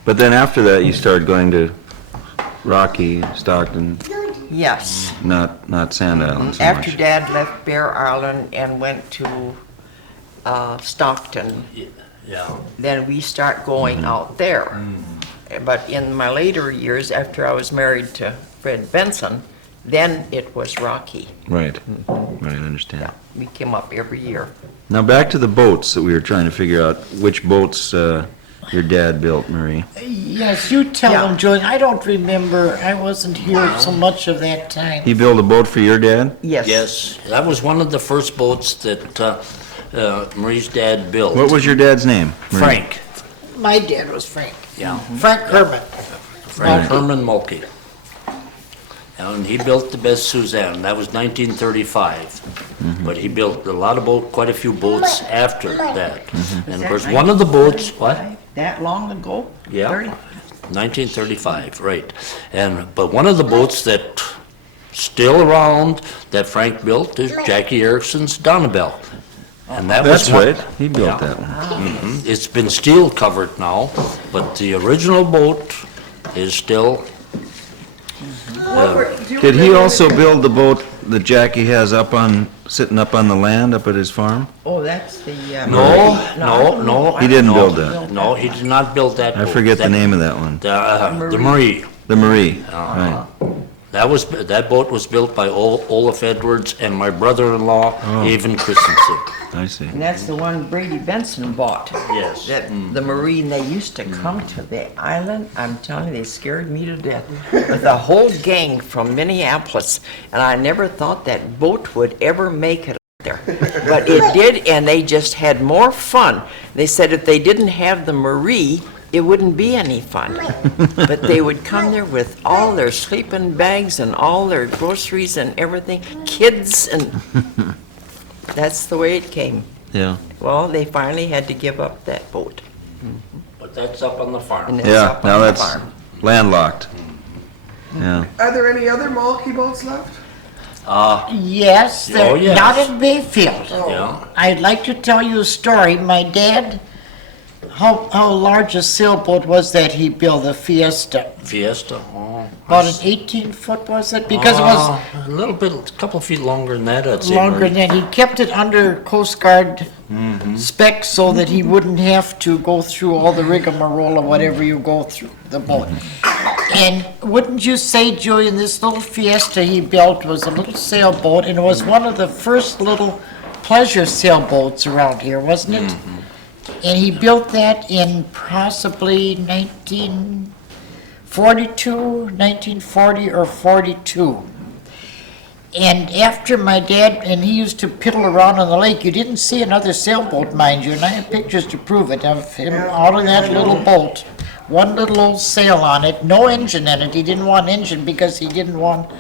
But then after that, you started going to Rocky, Stockton, Yes. not Sand Island so After much. Dad left Bear Island and went to Stockton, Yeah. then we start going out there. But in my later years, after I was married to Fred Benson, then it was Rocky. Right, right, I understand. We came up every year. Now, back to the boats that we were trying to figure out, which boats your dad built, Marie. Yes, you tell Yeah. them, Julian. I don't remember. I wasn't here so much of that time. He built a boat for your dad? Yes. Yes, that was one of the first boats that Marie's dad built. What was your dad's name? Marie? Frank. My dad was Frank. Yeah. Frank Herman. Frank Herman Mulkey. And he built the best Suzanne, that was 1935. But he built a lot of quite a few boats after that. And of course, one of the boats, what? That long ago? Yeah, 30? 1935, right. But one of the boats that still around that Frank built is Jackie Erickson's Donnabelle. And that was That's one- right, he built Yeah. that one. It's been steel covered now, but the original boat is still, Did he also build the boat that Jackie has sitting up on the land up at his farm? Oh, that's the. no. He didn't no, build that. No, he did not build that I boat. forget the That- name of that one. The Marie. The Marie, right. That boat was built by Olaf Edwards and my brother-in-law, Avon Christensen. I see. And that's the one Brady Benson bought. Yes. That, the Marine, they used to come to the island, I'm telling you, they scared me to death. With a whole gang from Minneapolis, and I never thought that boat would ever make it there. But it did, and they just had more fun. They said if they didn't have the Marie, it wouldn't be any fun. But they would come there with all their sleeping bags and all their groceries and everything, kids, and that's the way it came. Yeah. Well, they finally had to give up that boat. But that's up on the farm. And it's Yeah, up now on the that's farm. landlocked. Yeah. Are there any other Malky boats left? Yes, they're yes. not in Bayfield. Yeah, I'd like to tell you a story. My dad, how large a sailboat was that he built, the Fiesta? Fiesta, oh, About an 18-foot, was it? Because it was A little bit, a couple of feet longer than that, I'd say. longer than that. He kept it under Coast Guard specs so that he wouldn't have to go through all the rigmarole of whatever you go through the boat. And wouldn't you say, Julian, this little Fiesta he built was a little sailboat, and it was one of the first little pleasure sailboats around here, wasn't it? And he built that in possibly 1940 or 42. And after my dad, and he used to piddle around on the lake, you didn't see another sailboat, mind you, and I have pictures to prove it, of him out of that little boat. One little old sail on it, no engine in it. He didn't want an engine because he didn't want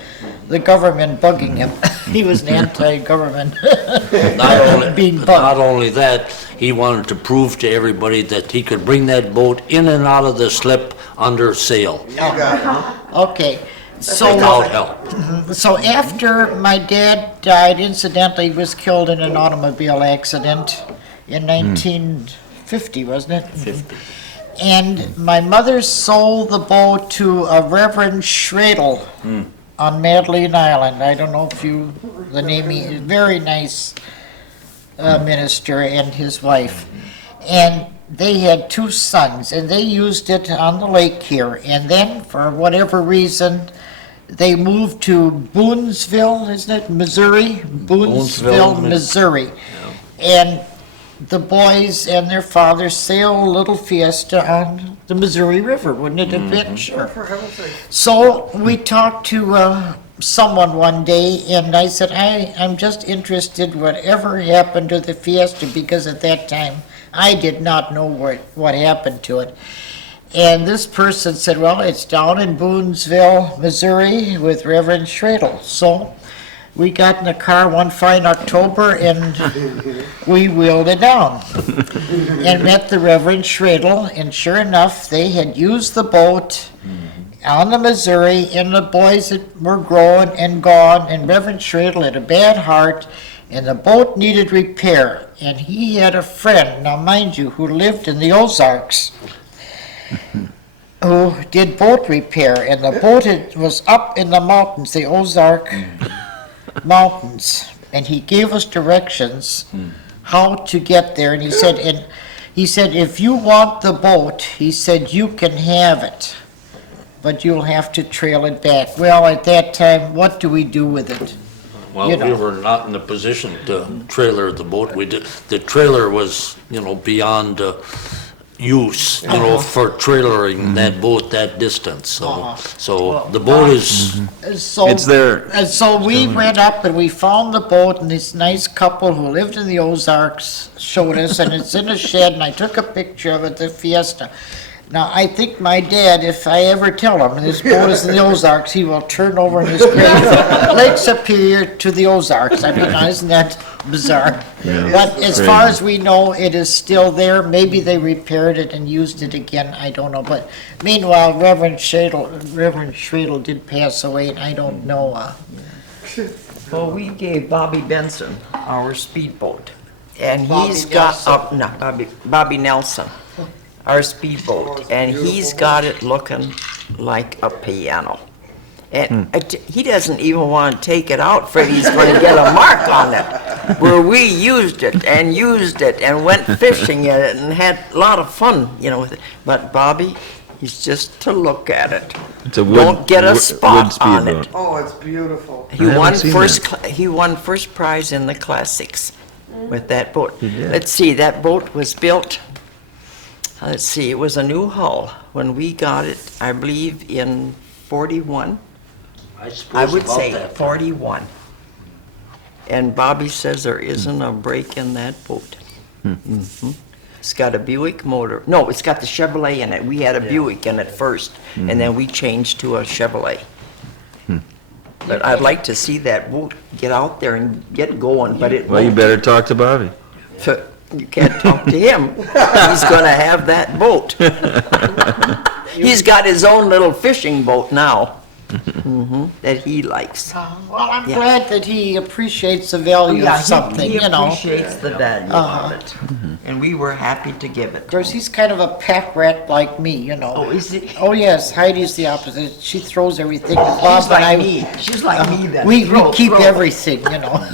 the government bugging him. He was an anti-government being bugged. Not only that, he wanted to prove to everybody that he could bring that boat in and out of the slip under sail, Okay, so. without help. So after my dad died, incidentally, he was killed in an automobile accident in 1950, wasn't it? 50. And my mother sold the boat to a Reverend Schradel on Madeline Island. I don't know if you, the name, he very nice minister and his wife. And they had 2 sons, and they used it on the lake here. And then, for whatever reason, they moved to Boonesville, isn't it, Missouri? Boonesville, Missouri. And the boys and their father sail a little Fiesta on the Missouri River, wouldn't it have been? Sure. For heaven's sake. So we talked to someone one day, and I said, I'm just interested whatever happened to the Fiesta, because at that time I did not know what happened to it. And this person said, well, it's down in Boonesville, Missouri with Reverend Schradel. So we got in the car one fine October and we wheeled it down and met the Reverend Schradel, and sure enough, they had used the boat on the Missouri, and the boys that were growing and gone, and Reverend Schradel had a bad heart, and the boat needed repair, and he had a friend, now mind you, who lived in the Ozarks, who did boat repair, and the boat was up in the mountains, the Ozark mountains, and he gave us directions how to get there, and he said, if you want the boat, he said, you can have it, but you'll have to trail it back. Well, at that time, what do we do with it? Well, You know. we were not in a position to trailer the boat. The trailer was, beyond use, for trailering that boat that distance. So the boat is, So, It's there. And so we went up and we found the boat, and this nice couple who lived in the Ozarks showed us, and it's in a shed, and I took a picture of it, the Fiesta. Now, I think my dad, if I ever tell him this boat is in the Ozarks, he will turn over in his grave. Lake Superior to the Ozarks. I mean, isn't that bizarre? But as far as we know, it is still there. Maybe they repaired it and used it again, I don't know. But meanwhile, Reverend Schradel did pass away, and I don't know. Well, we gave Bobby Benson our speedboat. And he's got, Bobby Nelson, our speedboat, and he's got it looking like a piano. And he doesn't even want to take it out, Freddie's going to get a mark on it, where we used it and went fishing in it and had a lot of fun, with it. But Bobby, he's just to look at it. It's a wood. Don't get a wood spot on speedboat. it. Oh, it's beautiful. He haven't won seen he won first prize in the classics with that boat. did. Let's see, that boat was built, it was a new hull when we got it, I believe in 41. I I suppose would about say that. 41. And Bobby says there isn't a break in that boat. Mhm. It's got a Buick motor. No, it's got the Chevrolet in it. We had a Buick in it first, and then we changed to a Chevrolet. But I'd like to see that boat get out there and get going, but it Well, you won't. better talk to Bobby. You can't talk to him. He's gonna have that boat. He's got his own little fishing boat now. that he likes. Well, I'm Yeah. glad that he appreciates the value Yeah, of something, he you know. appreciates the value of it, and we were happy to give it. Of course, he's kind of a pack rat like me, you know. Oh, is he? Oh, yes, Heidi's the opposite. She throws everything. Bob She's and I, like me. She's like me then. we Throw, keep throw. everything, you know.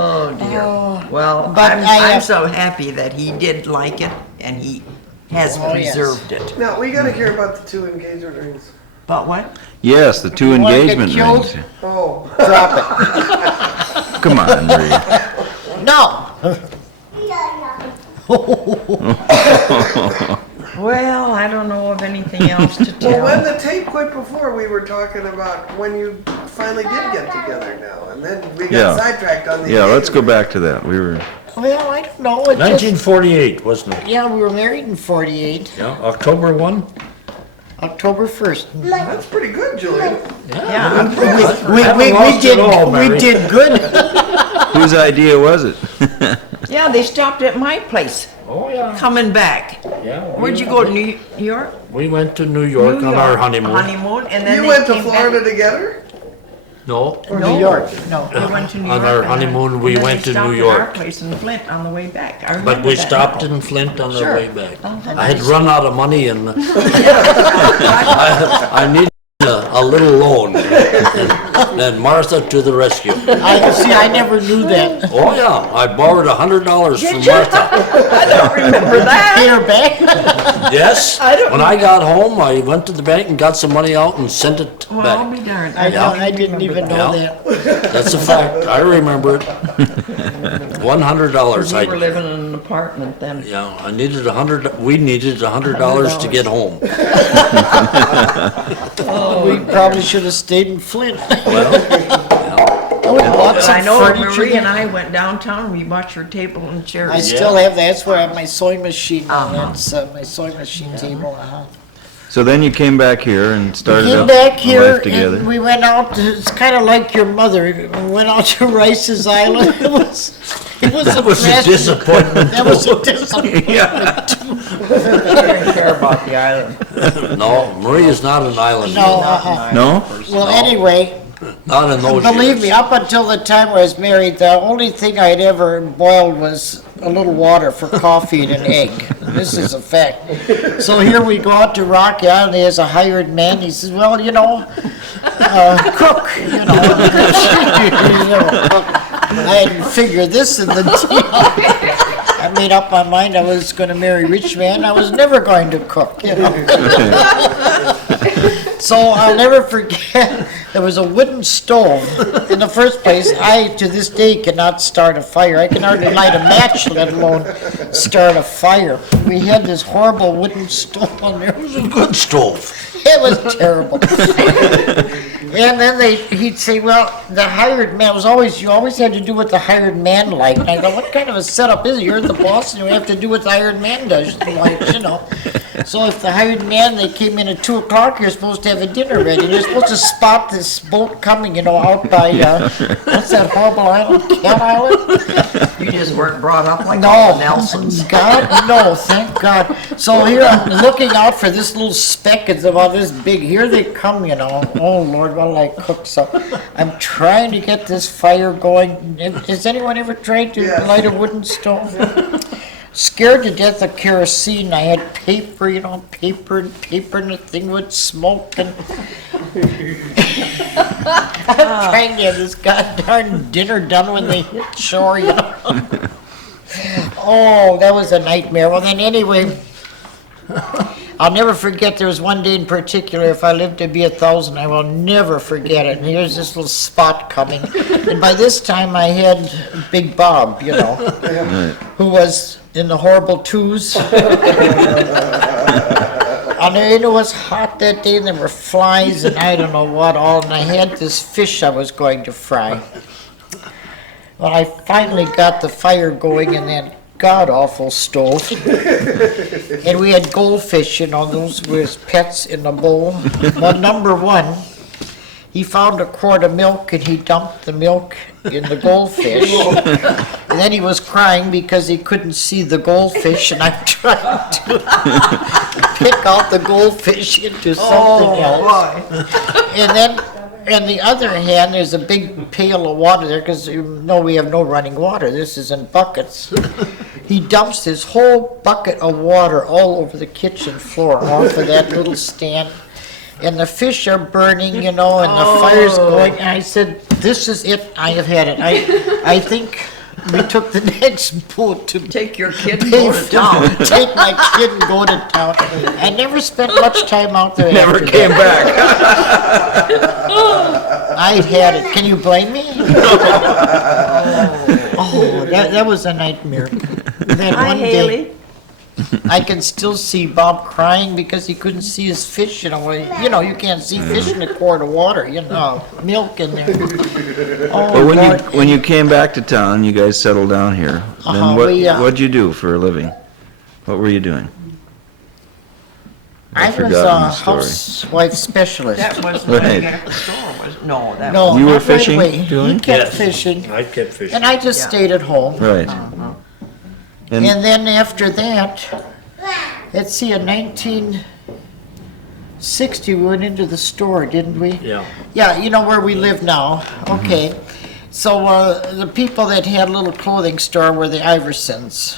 Oh, dear. Well, But I'm so happy that he did like it, and he has Oh, yes. preserved it. Now, we gotta hear about the 2 engagement rings. But what? Yes, the 2 You wanna get engagement killed? rings. Oh, Drop it. Come on, Marie. No. Well, I don't know of anything else to well, when tell. the tape quit before, we were talking about when you finally did get together now, and then we Yeah. got sidetracked on the Yeah, let's go engagement back to that. We were, Well, I don't know. It just, 1948, wasn't it? yeah, we were married in 48, Yeah, October 1? October 1st. ring. That's pretty good, Julian. Yeah, We did good. whose idea was it? yeah, they stopped at my place, Oh, yeah. coming back. Yeah. Where'd you go, New York? We went to New York New on our York. honeymoon. Honeymoon, and then You they went to came Florida back. together? No, New York, no. We went to New On York. our and honeymoon, then- we and then went they to New stopped at our York. place in Flint on the way back. I but remember we that stopped now. in Flint on the Sure. way back. Oh, I had run out of money and I needed a little loan. Then Martha to the rescue. I never knew that. Oh, yeah, I borrowed $100 from Martha. I don't remember that. Pay her back? Yes, I don't when I got home, I went to the bank and got some money out and sent it Well, I'll back. be darned. I didn't even know Yeah. that. That's a fact, I remember it. $100 We were I, living in an apartment then. yeah, I needed we needed $100 to get home. We probably should have stayed in Flint. Well, Oh, we bought But some I know furniture. Marie and I went downtown, we bought your table and chairs. I still have that. That's where I have my sewing machine. Uh-huh. That's my sewing machine table. So then you came back here and started Came up back a here life together. and we went out. It's kind of like your mother. We went out to Rice's Island. It was a that was a mess. disappointment. That was a disappointment. I didn't care about the island. No, Marie is not an island. No, No? Well, anyway, Not in those believe years. me, up until the time I was married, the only thing I'd ever boiled was a little water for coffee and an egg. This is a fact. So here we go out to Rocky Island. He has a hired man. He says, well, you know, cook, you know. I hadn't figured this in the deal. I made up my mind I was going to marry a rich man. I was never going to cook, you know. So I'll never forget, there was a wooden stove. In the first place, I, to this day, cannot start a fire. I can hardly light a match, let alone start a fire. We had this horrible wooden stove on there. It was a good stove. It was terrible. And then he'd say, well, the hired man was always, you always had to do what the hired man liked. And I thought, what kind of a setup is it? You're the boss and you have to do what the hired man does, like, you know. So if the hired man, they came in at 2 o'clock, you're supposed to have a dinner ready. You're supposed to spot this boat coming, you know, out by, what's that horrible island, Cat Island? You just weren't brought up like No, all the Nelsons. God, no, thank God. So here I'm looking out for this little speck, it's about this big. Here they come, you know. Oh Lord, what'll I cook? So I'm trying to get this fire going. Has anyone ever tried to Yes. light a wooden stove? Scared to death of kerosene. I had paper, you know, paper, and the thing would smoke and I'm trying to have this goddamn dinner done when they hit shore, you know. Oh, that was a nightmare. Well, then anyway, I'll never forget, there was one day in particular, if I live to be 1,000, I will never forget it. And here's this little spot coming. And by this time, I had Big Bob, you know, who was in the horrible twos. And it was hot that day, and there were flies, and I don't know what all, and I had this fish I was going to fry. Well, I finally got the fire going in that god-awful stove. And we had goldfish, you know, those were pets in a bowl. Well, number one, he found a quart of milk and he dumped the milk in the goldfish. And then he was crying because he couldn't see the goldfish, and I'm trying to pick out the goldfish into something else. And then, on the other hand, there's a big pail of water there, because you know we have no running water. This is in buckets. He dumps his whole bucket of water all over the kitchen floor off of that little stand. And the fish are burning, you know, and the fire's going. And I said, this is it. I have had it. I think we took the next boat to Take your kid and go to Bayfield, town. take my kid and go to town. I never spent much time out there. Never after came that. back. I had it. Can you blame me? Oh, that was a nightmare. That Hi, one day, Haley. I can still see Bob crying because he couldn't see his fish, you know. You can't see fish in a quart of water, you know, milk in there. Oh, But Lord. when you came back to town, you guys settled down here. Then what'd you do for a living? What were you doing? I was forgotten a the story. housewife specialist. That was the Right. at the store, was, no, that No, You were not right fishing, away. Julian? He kept Yes. fishing, I kept fishing. and I just Yeah. stayed at home. Right. And And then after that, let's see, in 1960, we went into the store, didn't we? Yeah. Yeah, you know where we live now. Okay. So the people that had a little clothing store were the Iversons.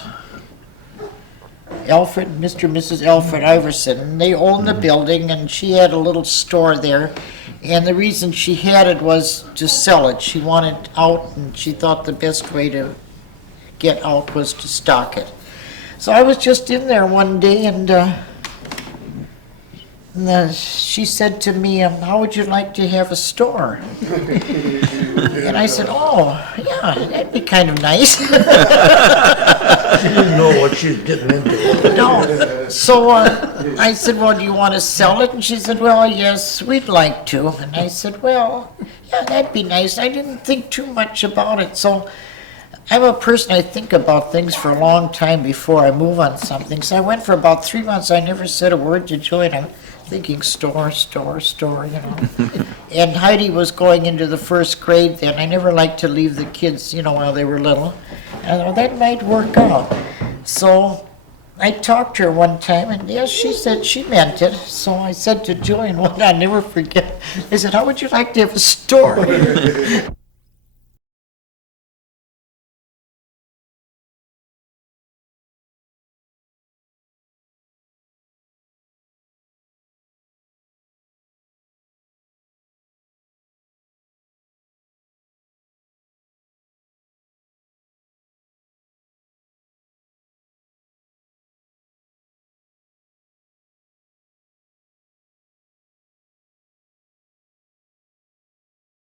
Mr. and Mrs. Alfred Iverson. They owned the building, and she had a little store there. And the reason she had it was to sell it. She wanted out, and she thought the best way to get out was to stock it. So I was just in there one day, and she said to me, how would you like to have a store? And I said, oh, yeah, that'd be kind of nice. She didn't know what she was getting into. No. So I said, well, do you want to sell it? And she said, well, yes, we'd like to. And I said, well, yeah, that'd be nice. I didn't think too much about it. So I'm a person, I think about things for a long time before I move on something. So I went for about 3 months. I never said a word to Julian. I'm thinking store, you know. And Heidi was going into the first grade then. I never liked to leave the kids, you know, while they were little. And I thought, that might work out. So I talked to her one time, and yes, she said she meant it. So I said to Julian, one I'll never forget, I said, how would you like to have a store?